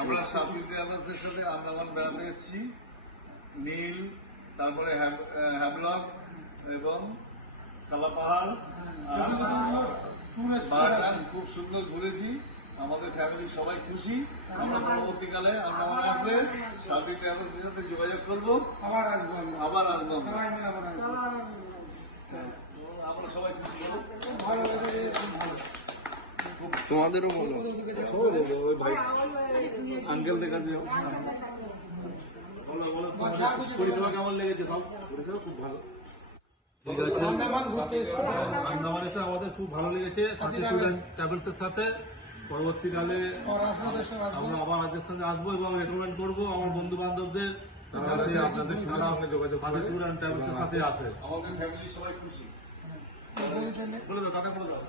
আমরা সাথী ট্রাভেলসের সাথে আন্দামান বেড়াতে এসেছি। নীল, তারপরে হ্যাভলক এবং খালা পাহাড় খুব সুন্দর ঘুরেছি। আমাদের ফ্যামিলি সবাই খুশি। আমরা পরবর্তীকালে আন্দামান আসলে সাথী ট্রাভেলসের সাথে যোগাযোগ করবো, আবার আসবো। আমরা সবাই খুশি। তোমাদেরও বলো, আঙ্কেলদের কাছে পরিষেবা কেমন লেগেছে? সব পরিষেবা খুব ভালো। আন্দামান এসে আমাদের খুব ভালো লেগেছে সাথী ট্রাভেলসের সাথে। পরবর্তীকালে আমরা আবার আপনাদের সঙ্গে আসবো এবং রেকমেন্ড করবো আমার বন্ধু বান্ধবদের যাতে আপনাদের যোগাযোগ সাথী ট্যুর অ্যান্ড ট্রাভেলসের সাথে আসে। আমাদের ফ্যামিলি সবাই খুশি। বলে দাও, টাটা বলে দাও।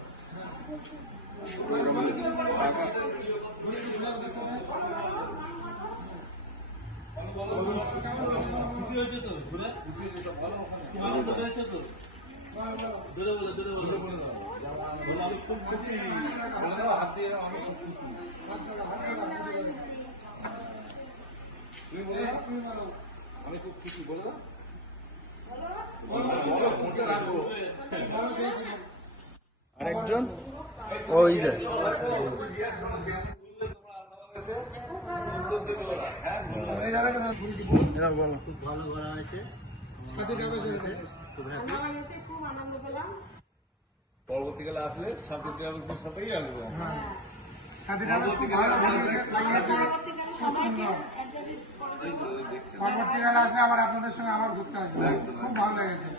খুশি হয়েছে তো ঘুরে? আনন্দ পেয়েছো তো? দূরে বলে আমি খুব খুশি। বলে দাও, হাত দিয়ে আমি খুব খুশি। তুমি বলে দাও, আমি খুব খুশি। বলে দাও, আরেকজন ওই যে খুব ভালো ঘোরা হয়েছে। পরবর্তীকালে আসলে সাথী ট্রাভেলসের সাথেই আসবো। পরবর্তীকালে আসলে আবার আপনাদের সঙ্গে আবার ঘুরতে আসবে। খুব ভালো লেগেছে।